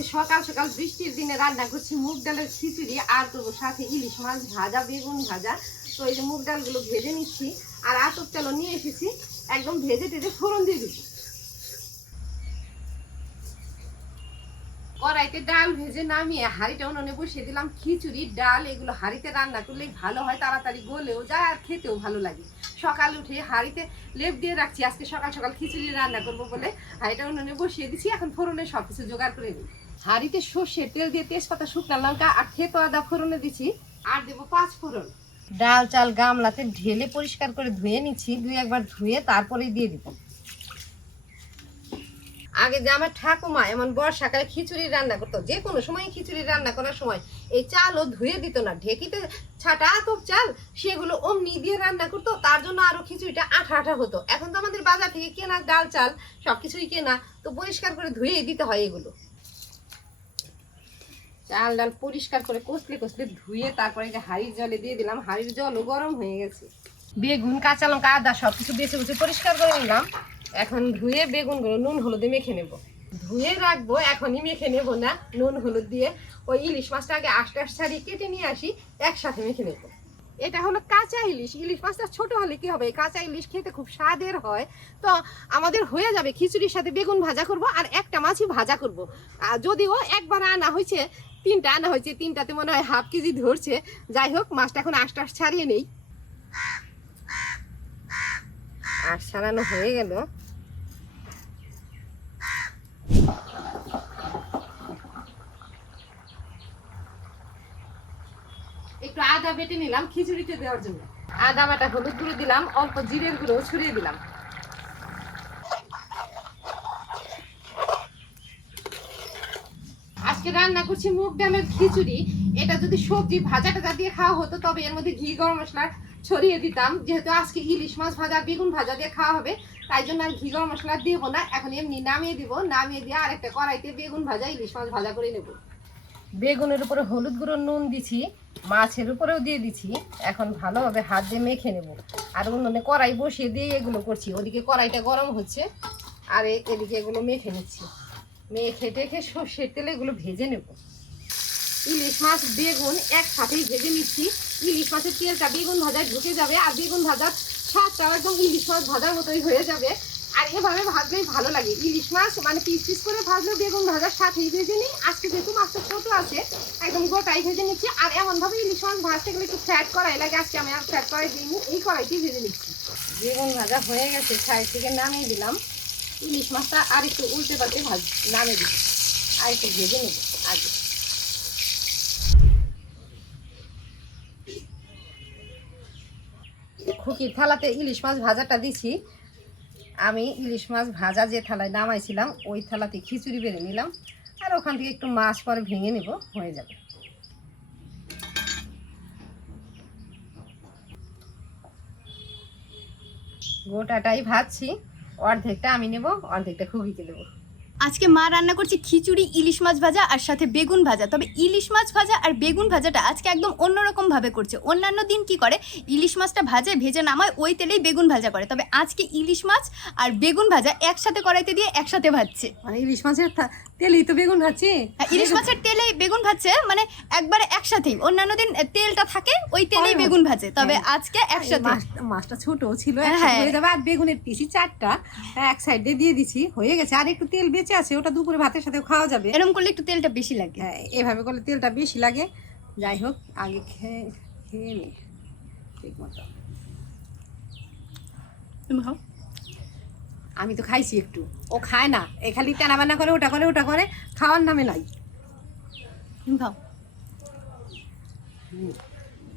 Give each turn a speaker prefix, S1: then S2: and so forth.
S1: আজকে সকাল সকাল বৃষ্টির দিনে রান্না করছি মুগ ডালের খিচুড়ি আর করব সাথে ইলিশ মাছ ভাজা, বেগুন ভাজা। তো এই যে মুগ ডালগুলো ভেজে নিচ্ছি আর আতপ চালও নিয়ে এসেছি, একদম ভেজে টেজে ফোড়ন দিয়ে দিচ্ছি। কড়াইতে ডাল ভেজে নামিয়ে হাঁড়িটা উনুনে বসিয়ে দিলাম, খিচুড়ি, ডাল, এগুলো হাঁড়িতে রান্না করলে ভালো হয়, তাড়াতাড়ি গলেও যায় আর খেতেও ভালো লাগে। সকাল উঠে হাঁড়িতে লেপ দিয়ে রাখছি, আজকে সকাল সকাল খিচুড়ি রান্না করব বলে হাঁড়িটা উনুনে বসিয়ে দিচ্ছি এখন ফোড়নে সব কিছু জোগাড় করে নিই। হাঁড়িতে সর্ষে তেল দিয়ে তেজপাতা, শুকনো লঙ্কা আর খেতো আদা ফোড়নে দিচ্ছি আর দেবো পাঁচ ফোড়ন। ডাল চাল গামলাতে ঢেলে পরিষ্কার করে ধুয়ে নিচ্ছি দুই একবার ধুয়ে তারপরে দিয়ে দিব। আগে যে আমার ঠাকুমা এমন বর্ষাকালে খিচুড়ি রান্না করতো, যে কোনো সময় খিচুড়ি রান্না করার সময় এই চালও ধুয়ে দিত না। ঢেকিতে ছাটা, আতপ চাল, সেগুলো অমনি দিয়ে রান্না করতো। তার জন্য আরও খিচুড়িটা আঠা আঠা হতো। এখন তো আমাদের বাজার থেকে কেনা ডাল চাল সব কিছুই কেনা। তো পরিষ্কার করে ধুয়ে দিতে হয় এগুলো। চাল ডাল পরিষ্কার করে কষলে কষলে ধুয়ে তারপরে হাঁড়ির জলে দিয়ে দিলাম। হাঁড়ির জলও গরম হয়ে গেছে। বেগুন, কাঁচা লঙ্কা, আদা সব কিছু বেছে বেছে পরিষ্কার করে নিলাম। এখন ধুয়ে বেগুনগুলো নুন হলুদে মেখে নেব। ধুয়ে রাখব, এখনই মেখে নেব না। নুন হলুদ দিয়ে ওই ইলিশ মাছটা আগে আস্তে আস্তে ছাড়িয়ে কেটে নিয়ে আসি, একসাথে মেখে নেব। এটা হলো কাঁচা ইলিশ। ইলিশ মাছটা ছোট হলে কি হবে? কাঁচা ইলিশ খেতে খুব স্বাদের হয়। তো আমাদের হয়ে যাবে খিচুড়ির সাথে বেগুন ভাজা করব আর একটা মাছই ভাজা করব। আর যদিও একবার আনা হয়েছে তিনটা আনা হয়েছে তিনটাতে মনে হয় হাফ কেজি ধরছে। যাই হোক মাছটা এখন আস্তে ছাড়িয়ে নেই। আর সারানো হয়ে গেল। একটু আদা বেটে নিলাম খিচুড়িতে দেওয়ার জন্য। আদা বাটা হলুদ গুঁড়ো দিলাম অল্প জিরের গুঁড়ো ছড়িয়ে দিলাম। আজকে রান্না করছি মুগ ডালের খিচুড়ি। এটা যদি সবজি ভাজা টাজা দিয়ে খাওয়া হতো, তবে এর মধ্যে ঘি, গরম মশলা ছড়িয়ে দিতাম। যেহেতু আজকে ইলিশ মাছ ভাজা, বেগুন ভাজা দিয়ে খাওয়া হবে, তাই জন্য আর ঘি, গরম মশলা দেবো না। এখন এমনি নামিয়ে দিব। নামিয়ে দিয়ে আরেকটা কড়াইতে বেগুন ভাজা, ইলিশ মাছ ভাজা করে নেব। বেগুনের উপরে হলুদ গুঁড়ো, নুন দিছি, মাছের উপরেও দিয়ে দিছি। এখন ভালোভাবে হাত দিয়ে মেখে নেব। আর উনুনে কড়াই বসিয়ে দিয়ে এগুলো করছি। ওদিকে কড়াইটা গরম হচ্ছে, আর এদিকে এগুলো মেখে নিচ্ছি। মেখে টেখে সর্ষের তেলে এগুলো ভেজে নেব। ইলিশ মাছ, বেগুন একসাথেই ভেজে নিচ্ছি। ইলিশ মাছের তেলটা বেগুন ভাজায় ঢুকে যাবে আর বেগুন ভাজার স্বাদটাও একদম ইলিশ মাছ ভাজার মতোই হয়ে যাবে। আর এভাবে ভাজলেই ভালো লাগে। ইলিশ মাছ মানে পিস পিস করে ভাজলেও বেগুন ভাজার সাথেই ভেজে নিই। আজকে যেহেতু মাছটা ছোট আছে, একদম গোটাই ভেজে নিচ্ছি। আর এমনভাবে ইলিশ মাছ ভাজতে গেলে একটু ফ্যাট করাই লাগে। আজকে আমি আর ফ্যাট করাই দিইনি, এই কড়াইতেই ভেজে নিচ্ছি। বেগুন ভাজা হয়ে গেছে সাইড থেকে নামিয়ে দিলাম। ইলিশ মাছটা আর একটু উল্টে পাল্টে ভাজ নামিয়ে দিচ্ছি আর একটু ভেজে নেব, আগে। খুকির থালাতে ইলিশ মাছ ভাজাটা দিছি। আমি ইলিশ মাছ ভাজা যে থালায় নামাইছিলাম, ওই থালাতে খিচুড়ি বেড়ে নিলাম। আর ওখান থেকে একটু মাছ পরে ভেঙে নেব, হয়ে যাবে। গোটাটাই ভাজছি। অর্ধেকটা আমি নেব অর্ধেকটা খুকিকে দেবো।
S2: আজকে মা রান্না করছে খিচুড়ি ইলিশ মাছ ভাজা আর সাথে বেগুন ভাজা। তবে ইলিশ মাছ ভাজা আর বেগুন ভাজাটা আজকে একদম অন্যরকম ভাবে করছে। অন্যান্য দিন কি করে? ইলিশ মাছটা ভাজে ভেজে নামায় ওই তেলেই বেগুন ভাজা করে। তবে আজকে ইলিশ মাছ আর বেগুন ভাজা একসাথে কড়াইতে দিয়ে একসাথে ভাজছে।
S1: মানে ইলিশ মাছের তেলেই তো বেগুন ভাজছি?
S2: আর ইলিশ মাছের তেলে বেগুন ভাজছে মানে একবারে একসাথেই। অন্যান্য দিন তেলটা থাকে ওই তেলেই বেগুন ভাজে। তবে
S1: হ্যাঁ।
S2: আজকে একসাথে।
S1: মাছটা ছোট ছিল
S2: হ্যাঁ।
S1: হয়ে। আর বেগুনের পিসি চারটা এক সাইড দিয়ে দিয়ে দিছি হয়ে গেছে। আর একটু তেল বেঁচে আছে ওটা দুপুরে ভাতের সাথে খাওয়া যাবে।
S2: এরকম করলে একটু তেলটা বেশি লাগে।
S1: হ্যাঁ, এভাবে করলে তেলটা বেশি লাগে। যাই হোক আগে খেয়ে খেয়ে নি ঠিক মতো।
S2: তুমি খাও।
S1: আমি তো খাইছি একটু। ও খায় না এ খালি টানা বান্না করে ওটা করে ওটা করে খাওয়ার নামে নাই
S2: তুমি খাও।
S1: হুম।